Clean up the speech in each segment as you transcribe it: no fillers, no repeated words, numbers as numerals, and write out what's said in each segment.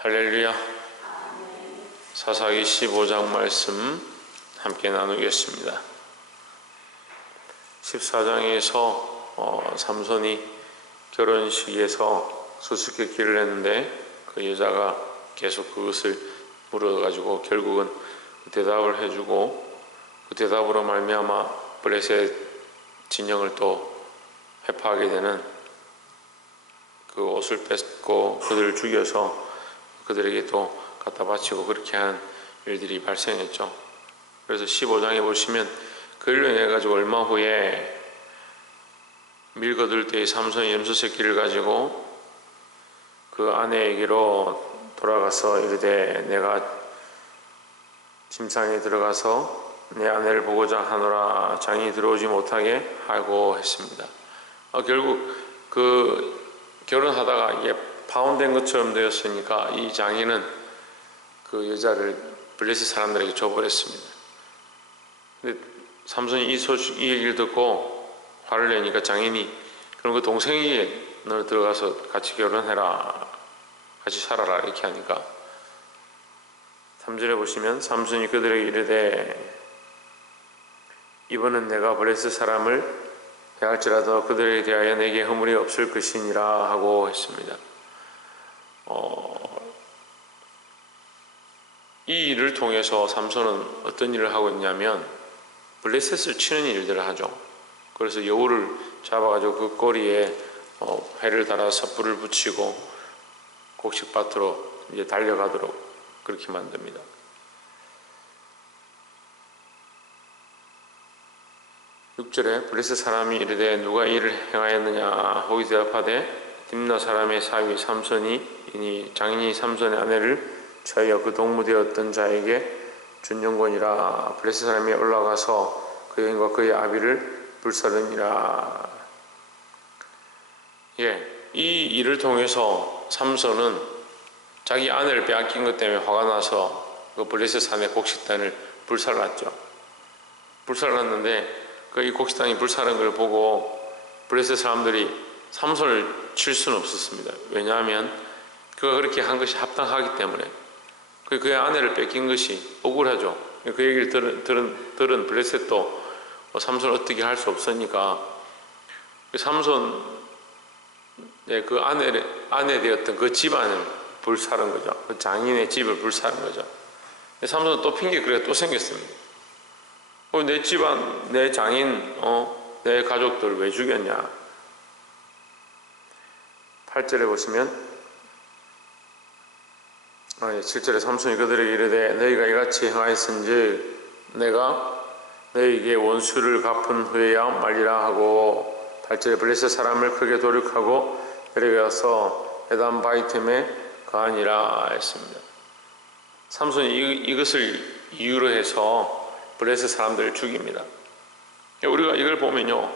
할렐루야. 사사기 15장 말씀 함께 나누겠습니다. 14장에서 삼손이 결혼식에서 수수께끼를 했는데 그 여자가 계속 그것을 물어가지고 결국은 대답을 해주고 그 대답으로 말미암아 블레셋 진영을 또 회파하게 되는 그 옷을 뺏고 그들을 죽여서 그들에게 또 갖다 바치고 그렇게 한 일들이 발생했죠. 그래서 15장에 보시면 그 일로 인해 가지고 얼마 후에 밀 거둘 때에 삼손이 염소 새끼를 가지고 그 아내에게로 돌아가서 이르되 내가 침상에 들어가서 내 아내를 보고자 하노라 장인이 들어오지 못하게 하고 했습니다. 결국 그 결혼하다가 이게 파혼된 것처럼 되었으니까 이 장인은 그 여자를 블레셋 사람들에게 줘버렸습니다. 근데 삼손이 이 얘기를 듣고 화를 내니까 장인이 그럼 그 동생에게 너 들어가서 같이 결혼해라, 같이 살아라 이렇게 하니까 3절에 보시면 삼손이 그들에게 이르되 이번은 내가 블레셋 사람을 해할지라도 그들에 대하여 내게 허물이 없을 것이니라 하고 했습니다. 이 일을 통해서 삼손은 어떤 일을 하고 있냐면 블레셋을 치는 일들을 하죠. 그래서 여우를 잡아가지고 그 꼬리에 회를 달아서 불을 붙이고 곡식밭으로 이제 달려가도록 그렇게 만듭니다. (6절에) 블레셋 사람이 이르되 누가 이를 행하였느냐 하고 대답하되 딥나 사람의 사위 삼손이 이니 장인이 삼손의 아내를 취하여 그 동무되었던 자에게 준 영권이라. 블레셋 사람이 올라가서 그 여인과 그의 아비를 불사르니라. 이 일을 통해서 삼손은 자기 아내를 빼앗긴 것 때문에 화가 나서 그 블레셋 산의 곡식단을 불살랐죠. 불살랐는데 이 곡식단이 불사른 걸 보고 블레셋 사람들이 삼손을 칠 수는 없었습니다. 왜냐하면 그가 그렇게 한 것이 합당하기 때문에 그의 아내를 뺏긴 것이 억울하죠. 그 얘기를 들은 블레셋도 삼손을 어떻게 할 수 없으니까 삼손의 그 아내 되었던 그 집안을 불사른 거죠. 그 장인의 집을 불사른 거죠. 삼손은 또 핑계거리가 또 생겼습니다. 내 집안, 내 장인, 내 가족들 왜 죽였냐? 8절에 보시면 7절에 삼손이 그들에게 이르되 너희가 이같이 행하였은즉 내가 너희에게 원수를 갚은 후에야 말리라 하고 8절에 블레셋 사람을 크게 도륙하고 데려가서 에담 바이템에 가니라 했습니다. 삼손이 이것을 이유로 해서 블레셋 사람들을 죽입니다. 우리가 이걸 보면요,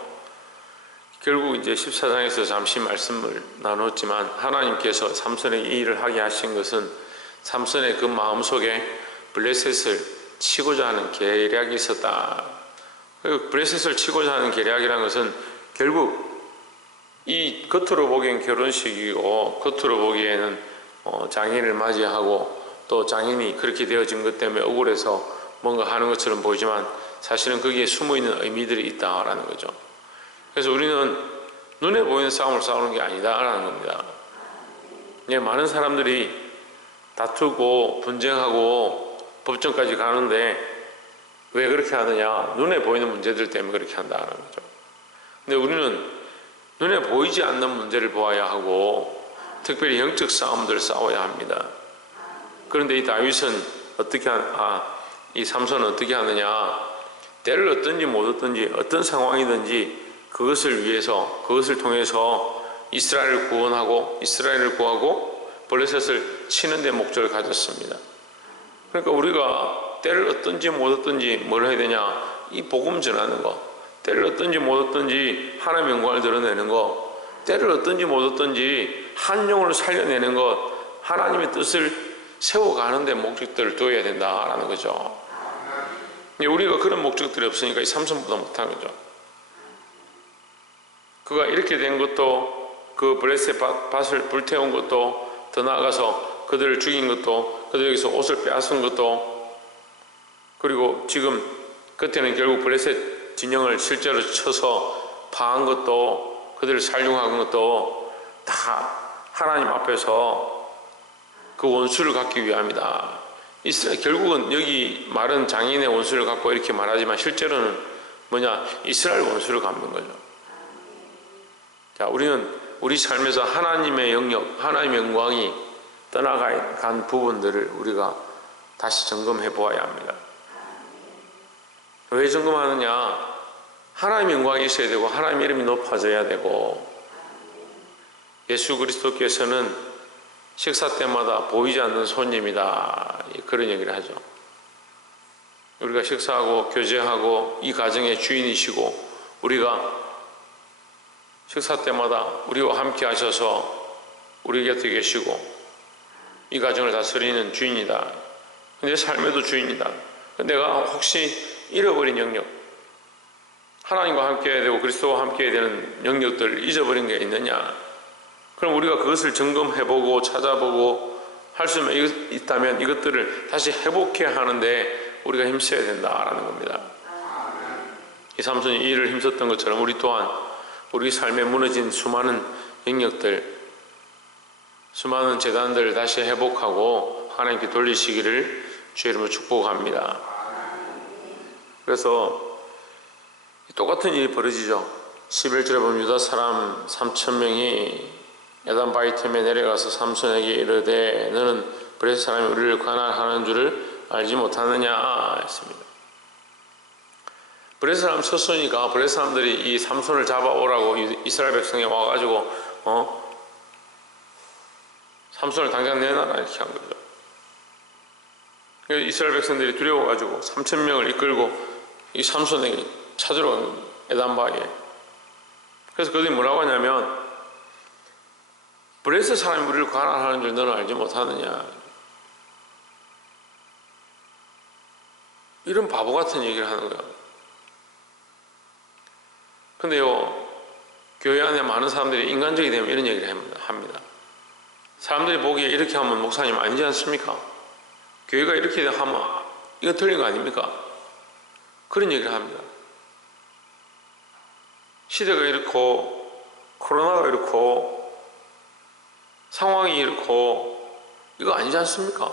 결국 이제 14장에서 잠시 말씀을 나눴지만 하나님께서 삼손에게 이 일을 하게 하신 것은 삼손의 그 마음속에 블레셋을 치고자 하는 계략이 있었다. 블레셋을 치고자 하는 계략이라는 것은 결국 이 겉으로 보기엔 결혼식이고 겉으로 보기에는 장인을 맞이하고 또 장인이 그렇게 되어진 것 때문에 억울해서 뭔가 하는 것처럼 보이지만 사실은 거기에 숨어있는 의미들이 있다라는 거죠. 그래서 우리는 눈에 보이는 싸움을 싸우는 게 아니다라는 겁니다. 많은 사람들이 다투고 분쟁하고 법정까지 가는데 왜 그렇게 하느냐? 눈에 보이는 문제들 때문에 그렇게 한다는 거죠. 근데 우리는 눈에 보이지 않는 문제를 보아야 하고 특별히 영적 싸움들을 싸워야 합니다. 그런데 이 다윗은 이 삼손은 어떻게 하느냐? 때를 얻든지 못 얻든지 어떤 상황이든지 그것을 위해서, 그것을 통해서 이스라엘을 구원하고 이스라엘을 구하고 블레셋을 치는 데 목적을 가졌습니다. 그러니까 우리가 때를 얻든지 못 얻든지 뭘 해야 되냐? 이 복음 전하는 거, 때를 얻든지 못 얻든지 하나님의 영광을 드러내는 거, 때를 얻든지 못 얻든지 한 영혼을 살려내는 것, 하나님의 뜻을 세워가는 데 목적들을 둬야 된다라는 거죠. 우리가 그런 목적들이 없으니까 이 삼손보다 못한 거죠. 그가 이렇게 된 것도 그 블레셋 밭을 불태운 것도 더 나아가서 그들을 죽인 것도, 그들에게서 옷을 빼앗은 것도, 그리고 지금 그때는 결국 블레셋 진영을 실제로 쳐서 파한 것도, 그들을 살중한 것도 다 하나님 앞에서 그 원수를 갚기 위함이다. 이스라엘, 결국은 여기 말은 장인의 원수를 갚고 이렇게 말하지만 실제로는 뭐냐? 이스라엘 원수를 갚는 거죠. 자, 우리는 우리 삶에서 하나님의 영역, 하나님의 영광이 떠나간 부분들을 우리가 다시 점검해 보아야 합니다. 왜 점검하느냐? 하나님의 영광이 있어야 되고 하나님의 이름이 높아져야 되고, 예수 그리스도께서는 식사 때마다 보이지 않는 손님이다, 그런 얘기를 하죠. 우리가 식사하고 교제하고 이 가정의 주인이시고, 우리가 식사 때마다 우리와 함께 하셔서 우리 곁에 계시고 이 가정을 다스리는 주인이다. 내 삶에도 주인이다. 내가 혹시 잃어버린 영역, 하나님과 함께 해야 되고 그리스도와 함께 해야 되는 영역들을 잊어버린 게 있느냐? 그럼 우리가 그것을 점검해보고 찾아보고 할 수 있다면 이것들을 다시 회복해야 하는데 우리가 힘써야 된다라는 겁니다. 이 삼손이 이 일을 힘썼던 것처럼 우리 또한 우리 삶에 무너진 수많은 영역들, 수많은 재단들을 다시 회복하고 하나님께 돌리시기를 주의 이름으로 축복합니다. 그래서 똑같은 일이 벌어지죠. 11절에 보면 유다 사람 3,000명이 에단 바이템에 내려가서 삼손에게 이르되 너는 브레스 사람이 우리를 관할하는 줄을 알지 못하느냐 했습니다. 브레스 사람 쳤으니까 브레스 사람들이 이 삼손을 잡아오라고 이스라엘 백성에 와가지고 삼손을 당장 내놔라 이렇게 한 거죠. 이스라엘 백성들이 두려워가지고 3,000명을 이끌고 이 삼손에게 찾으러 간 겁니다. 에단바에. 그래서 그들이 뭐라고 하냐면 브레스 사람이 우리를 관할하는 줄 너는 알지 못하느냐, 이런 바보 같은 얘기를 하는 거예요. 근데요, 교회 안에 많은 사람들이 인간적이 되면 이런 얘기를 합니다. 사람들이 보기에 이렇게 하면 목사님 아니지 않습니까? 교회가 이렇게 하면 이거 틀린 거 아닙니까? 그런 얘기를 합니다. 시대가 이렇고 코로나가 이렇고 상황이 이렇고 이거 아니지 않습니까?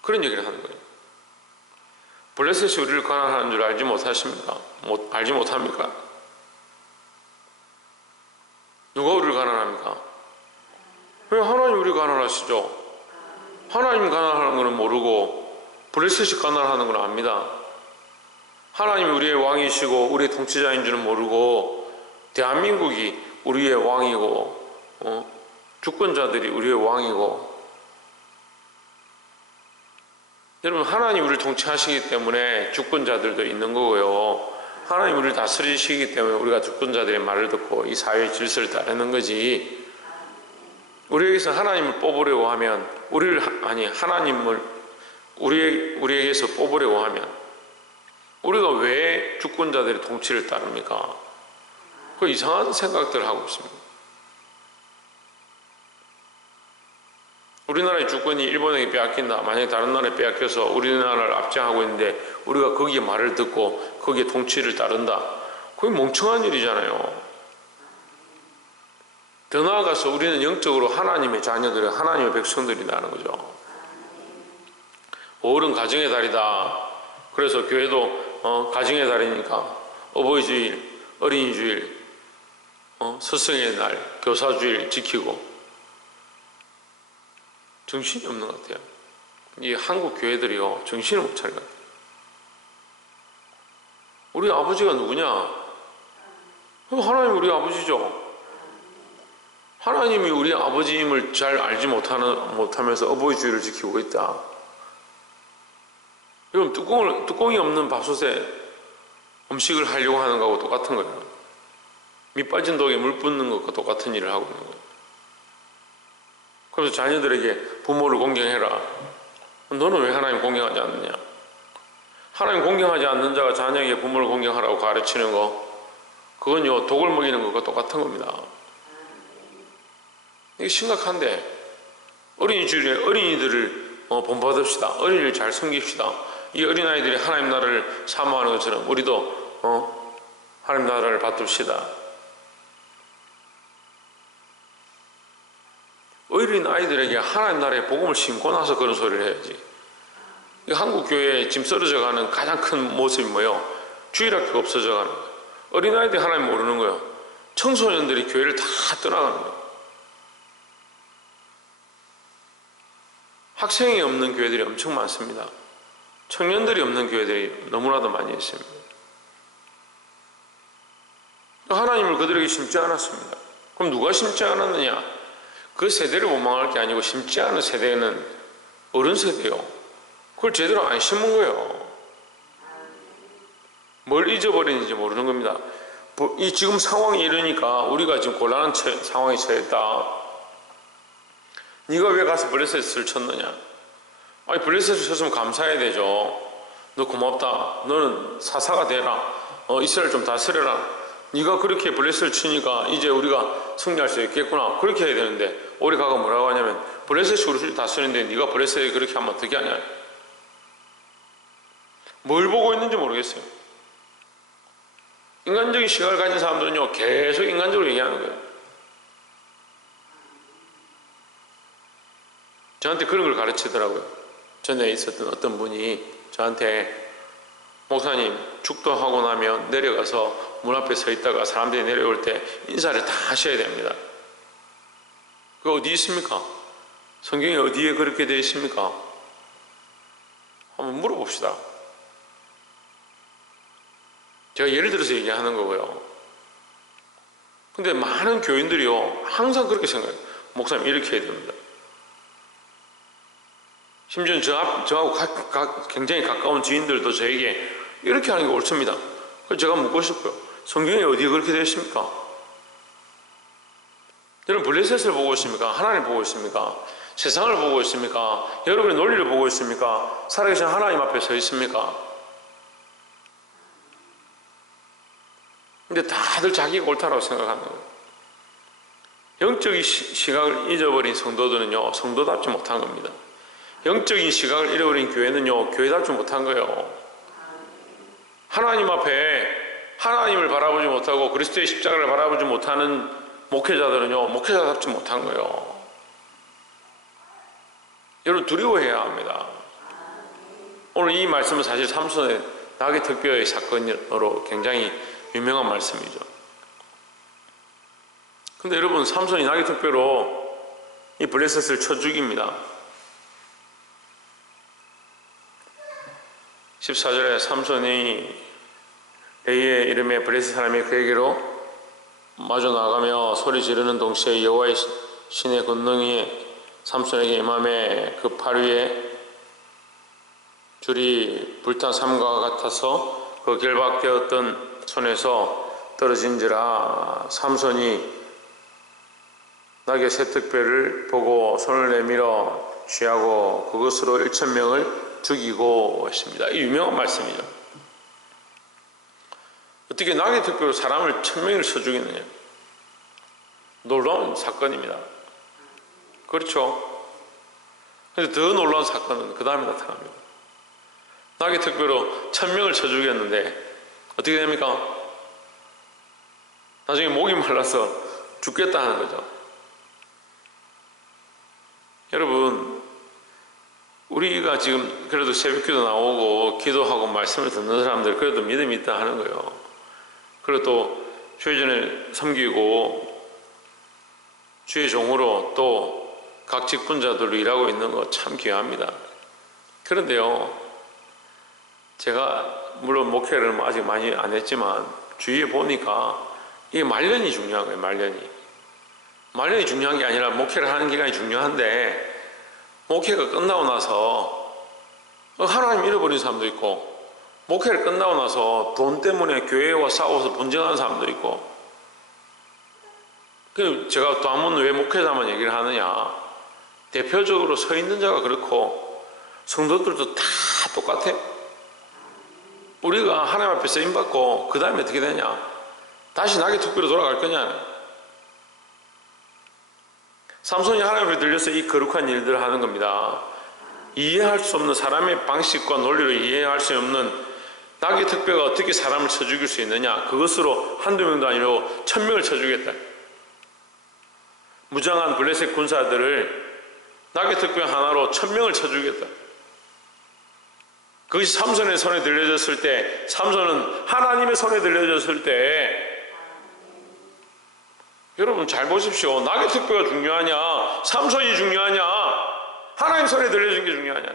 그런 얘기를 하는 거예요. 블레셋이 우리를 관할하는 줄 알지 못하십니까? 알지 못합니까? 누가 우리를 관할합니까? 왜 하나님 우리를 관할하시죠? 하나님 관할하는 것은 모르고 블레셋이 관할하는 건 압니다. 하나님이 우리의 왕이시고 우리의 통치자인 줄은 모르고 대한민국이 우리의 왕이고 주권자들이 우리의 왕이고, 여러분 하나님 우리를 통치하시기 때문에 주권자들도 있는 거고요. 하나님 우리를 다스리시기 때문에 우리가 주권자들의 말을 듣고 이 사회의 질서를 따르는 거지. 우리에게서 하나님을 뽑으려고 하면 하나님을 우리에게서 뽑으려고 하면 우리가 왜 주권자들의 통치를 따릅니까? 그 이상한 생각들을 하고 있습니다. 우리나라의 주권이 일본에게 빼앗긴다. 만약에 다른 나라에 빼앗겨서 우리나라를 압제하고 있는데 우리가 거기에 말을 듣고 거기에 통치를 따른다. 그게 멍청한 일이잖아요. 더 나아가서 우리는 영적으로 하나님의 자녀들, 하나님의 백성들이라는 거죠. 5월은 가정의 달이다. 그래서 교회도 가정의 달이니까 어버이 주일, 어린이 주일, 스승의 날, 교사 주일 지키고, 정신이 없는 것 같아요. 이 한국 교회들이요, 정신을 못 차린 것 같아요. 우리 아버지가 누구냐? 하나님이 우리 아버지죠. 하나님이 우리 아버지임을 잘 알지 못하면서 어버이 주일을 지키고 있다. 여러분, 뚜껑이 없는 밥솥에 음식을 하려고 하는 거하고 똑같은 거예요. 밑 빠진 독에 물 붓는 것과 똑같은 일을 하고 있는 거예요. 그래서 자녀들에게 부모를 공경해라. 너는 왜 하나님 공경하지 않느냐? 하나님 공경하지 않는 자가 자녀에게 부모를 공경하라고 가르치는 거, 그건요, 독을 먹이는 것과 똑같은 겁니다. 이게 심각한데, 어린이 주일에 어린이들을 본받읍시다. 어린이를 잘 섬깁시다. 이 어린아이들이 하나님 나라를 사모하는 것처럼 우리도 하나님 나라를 받듭시다. 어린아이들에게 하나님 나라의 복음을 심고 나서 그런 소리를 해야지. 한국 교회에 지금 쓰러져가는 가장 큰 모습이 뭐예요? 주일학교가 없어져가는 거예요. 어린아이들이 하나님 모르는 거예요. 청소년들이 교회를 다 떠나가는 거예요. 학생이 없는 교회들이 엄청 많습니다. 청년들이 없는 교회들이 너무나도 많이 있습니다. 하나님을 그들에게 심지 않았습니다. 그럼 누가 심지 않았느냐? 그 세대를 원망할 게 아니고 심지 않은 세대는 어른 세대요. 그걸 제대로 안 심은 거예요. 뭘 잊어버리는지 모르는 겁니다. 이 지금 상황이 이러니까 우리가 지금 곤란한 상황에 처했다. 네가 왜 가서 블레셋을 쳤느냐? 아니 블레셋을 쳤으면 감사해야 되죠. 너 고맙다. 너는 사사가 되라. 이스라엘 좀 다스려라. 네가 그렇게 블레셋을 치니까 이제 우리가 승리할 수 있겠구나. 그렇게 해야 되는데 우리 가가 뭐라고 하냐면 블레셋이 우리를 다스리는데 네가 블레셋에 그렇게 하면 어떻게 하냐. 뭘 보고 있는지 모르겠어요. 인간적인 시각을 가진 사람들은요 계속 인간적으로 얘기하는 거예요. 저한테 그런 걸 가르치더라고요. 전에 있었던 어떤 분이 저한테 목사님 축도하고 나면 내려가서 문 앞에 서 있다가 사람들이 내려올 때 인사를 다 하셔야 됩니다. 그거 어디 있습니까? 성경에 어디에 그렇게 되어 있습니까? 한번 물어봅시다. 제가 예를 들어서 얘기하는 거고요. 근데 많은 교인들이요 항상 그렇게 생각해요. 목사님 이렇게 해야 됩니다. 심지어 저하고 굉장히 가까운 지인들도 저에게 이렇게 하는 게 옳습니다. 그래서 제가 묻고 싶어요. 성경에 어디에 그렇게 되어 있습니까? 여러분 블레셋을 보고 있습니까? 하나님을 보고 있습니까? 세상을 보고 있습니까? 여러분의 논리를 보고 있습니까? 살아계신 하나님 앞에 서 있습니까? 근데 다들 자기가 옳다라고 생각하는 거예요. 영적인 시각을 잊어버린 성도들은요 성도답지 못한 겁니다. 영적인 시각을 잃어버린 교회는요 교회답지 못한 거예요. 하나님 앞에 하나님을 바라보지 못하고 그리스도의 십자가를 바라보지 못하는 목회자들은요 목회자답지 못한 거예요. 여러분 두려워해야 합니다. 오늘 이 말씀은 사실 삼손의 나귀 특별의 사건으로 굉장히 유명한 말씀이죠. 근데 여러분 삼손이 나귀 특별로 이 블레셋을 쳐 죽입니다. 14절에 삼손이 레이의 이름의 블레셋 사람이 그에게로 마주 나가며 소리 지르는 동시에 여호와의 신의 권능이 삼손에게 임함에 그 팔 위에 줄이 불탄 삼과 같아서 그 결박되었던 손에서 떨어진지라. 삼손이 나귀의 새 특별을 보고 손을 내밀어 취하고 그것으로 1,000명을 죽이고 했습니다. 이 유명한 말씀이죠. 어떻게 나귀 특별로 사람을 1,000명을 쳐 죽이느냐. 놀라운 사건입니다. 그렇죠. 근데 더 놀라운 사건은 그 다음에 나타납니다. 나귀 특별로 1,000명을 쳐 죽였는데 어떻게 됩니까? 나중에 목이 말라서 죽겠다 하는 거죠. 여러분 우리가 지금 그래도 새벽기도 나오고 기도하고 말씀을 듣는 사람들 그래도 믿음이 있다 하는 거예요. 그리고 또 주의전을 섬기고 주의 종으로 또 각 직분자들로 일하고 있는 거 참 귀합니다. 그런데요 제가 물론 목회를 아직 많이 안 했지만 주위에 보니까 이게 말년이 중요한 거예요. 말년이 중요한 게 아니라 목회를 하는 기간이 중요한데 목회가 끝나고 나서 하나님 잃어버린 사람도 있고 목회를 끝나고 나서 돈 때문에 교회와 싸워서 분쟁하는 사람도 있고. 제가 또 한 번 왜 목회자만 얘기를 하느냐, 대표적으로 서 있는 자가 그렇고 성도들도 다 똑같아. 우리가 하나님 앞에 쓰임받고 그 다음에 어떻게 되냐, 다시 나귀 특별로 돌아갈 거냐. 삼손이 하나님 앞에 들려서 이 거룩한 일들을 하는 겁니다. 이해할 수 없는 사람의 방식과 논리로 이해할 수 없는 낙의 특배가 어떻게 사람을 쳐 죽일 수 있느냐, 그것으로 한두 명도 아니고 1000명을 쳐 죽였다. 무장한 블레셋 군사들을 낙의 특배 하나로 1000명을 쳐 죽였다. 그것이 삼손의 손에 들려졌을 때, 삼손은 하나님의 손에 들려졌을 때, 여러분 잘 보십시오. 낙의 특배가 중요하냐, 삼손이 중요하냐, 하나님 손에 들려진 게 중요하냐.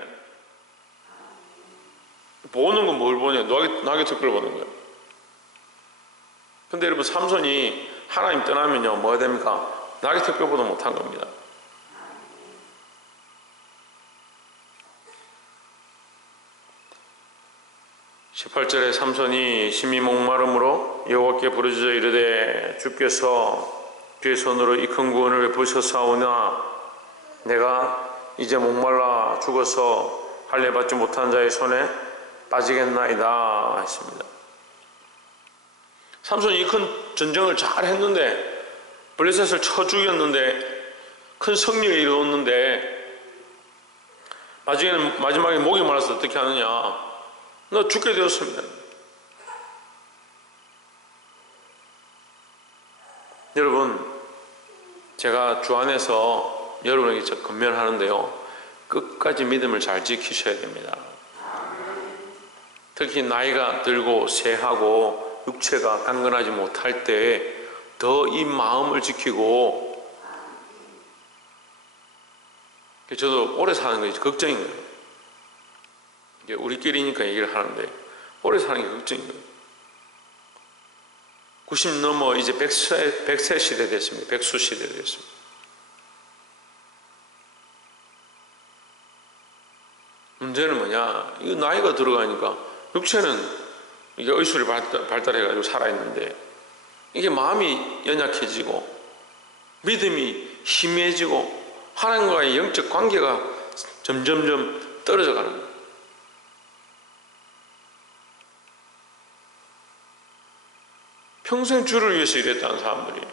보는 건 뭘 보냐? 낙의 특배를 보는 거예요. 근데 여러분, 삼손이 하나님 떠나면요 뭐가 됩니까? 낙의 특배보다 못한 겁니다. (18절에) 삼손이 심히 목마름으로 여호와께 부르짖어 이르되 주께서 주의 손으로 이 큰 구원을 베푸셨사오나 내가 이제 목말라 죽어서 할례 받지 못한 자의 손에 빠지겠나이다 했습니다. 삼손이 이 큰 전쟁을 잘 했는데, 블레셋을 쳐 죽였는데, 큰 승리를 이루었는데, 마지막에 목이 말라서 어떻게 하느냐? 너 죽게 되었습니다. 여러분, 제가 주 안에서 여러분에게 건면하는데요, 끝까지 믿음을 잘 지키셔야 됩니다. 특히 나이가 들고 쇠하고 육체가 강건하지 못할 때 더 이 마음을 지키고, 저도 오래 사는 게 걱정인 거예요. 이게 우리끼리니까 얘기를 하는데 오래 사는 게 걱정인 거예요. 90 넘어 이제 100세 시대 됐습니다. 백수 시대 됐습니다. 문제는 뭐냐? 이거 나이가 들어가니까 육체는 이게 의술이 발달해가지고 살아있는데, 이게 마음이 연약해지고 믿음이 희미해지고 하나님과의 영적 관계가 점점점 떨어져 가는 거예요. 평생 주를 위해서 일했다는 사람들이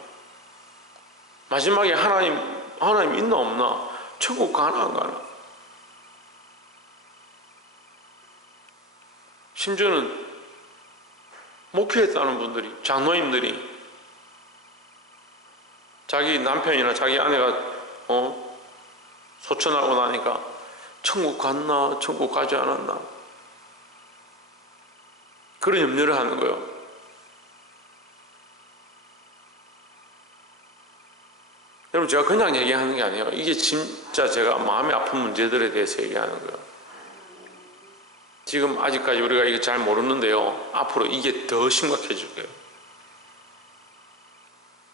마지막에 하나님 있나 없나, 천국 가나 안 가나, 심지어는 목회했다는 분들이, 장로님들이 자기 남편이나 자기 아내가 소천하고 나니까 천국 갔나 천국 가지 않았나 그런 염려를 하는 거예요. 여러분, 제가 그냥 얘기하는 게 아니에요. 이게 진짜 제가 마음이 아픈 문제들에 대해서 얘기하는 거예요. 지금 아직까지 우리가 이게 잘 모르는데요, 앞으로 이게 더 심각해질 거예요.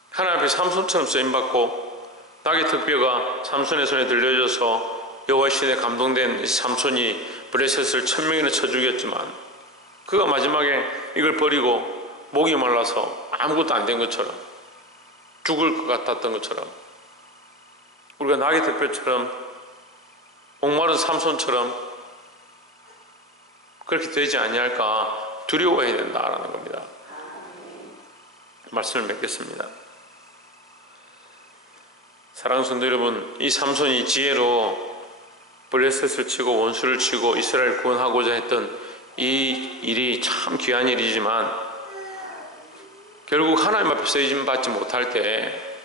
하나님 앞에 삼손처럼 쓰임받고 낙의 특별가 삼손의 손에 들려져서 여호와의 신에 감동된 삼손이 블레셋을 1000명이나 쳐 죽였지만, 그가 마지막에 이걸 버리고 목이 말라서 아무것도 안 된 것처럼, 죽을 것 같았던 것처럼, 우리가 낙의 특별처럼 목마른 삼손처럼 그렇게 되지 아니할까 두려워해야 된다라는 겁니다. 말씀을 맺겠습니다. 사랑하는 성도 여러분, 이 삼손이 지혜로 블레셋을 치고 원수를 치고 이스라엘을 구원하고자 했던 이 일이 참 귀한 일이지만, 결국 하나님 앞에 쓰임 받지 못할 때,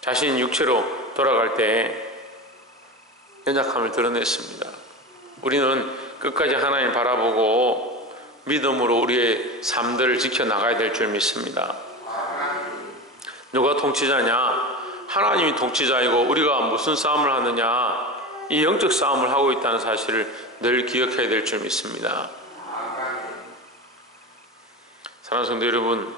자신 육체로 돌아갈 때 연약함을 드러냈습니다. 우리는 끝까지 하나님 바라보고 믿음으로 우리의 삶들을 지켜나가야 될 줄 믿습니다. 누가 통치자냐? 하나님이 통치자이고 우리가 무슨 싸움을 하느냐? 이 영적 싸움을 하고 있다는 사실을 늘 기억해야 될 줄 믿습니다. 사랑하는 성도 여러분,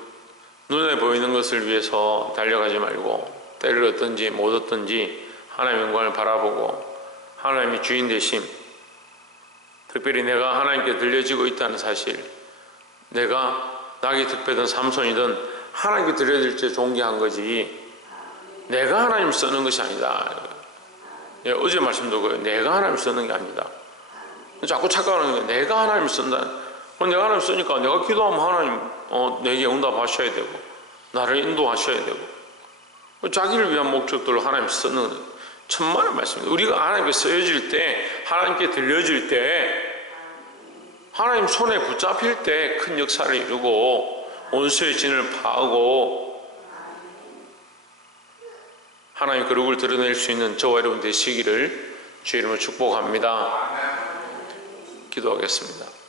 눈에 보이는 것을 위해서 달려가지 말고 때를 얻든지 못 얻든지 하나님의 영광을 바라보고 하나님이 주인 되심, 특별히 내가 하나님께 들려지고 있다는 사실, 내가 낙이 특별든 삼손이든 하나님께 들려질 때 존귀한 거지 내가 하나님 쓰는 것이 아니다. 어제 말씀도 그래요. 내가 하나님 쓰는 게 아니다. 자꾸 착각하는 게 내가 하나님 쓴다. 내가 하나님 쓰니까 내가 기도하면 하나님 내게 응답하셔야 되고 나를 인도하셔야 되고 자기를 위한 목적들로 하나님 쓰는 거예요. 천만의 말씀입니다. 우리가 하나님께 쓰여질 때, 하나님께 들려질 때, 하나님 손에 붙잡힐 때 큰 역사를 이루고 원수의 진을 파하고 하나님의 거룩을 드러낼 수 있는 저와 여러분 되시기를 주의 이름으로 축복합니다. 기도하겠습니다.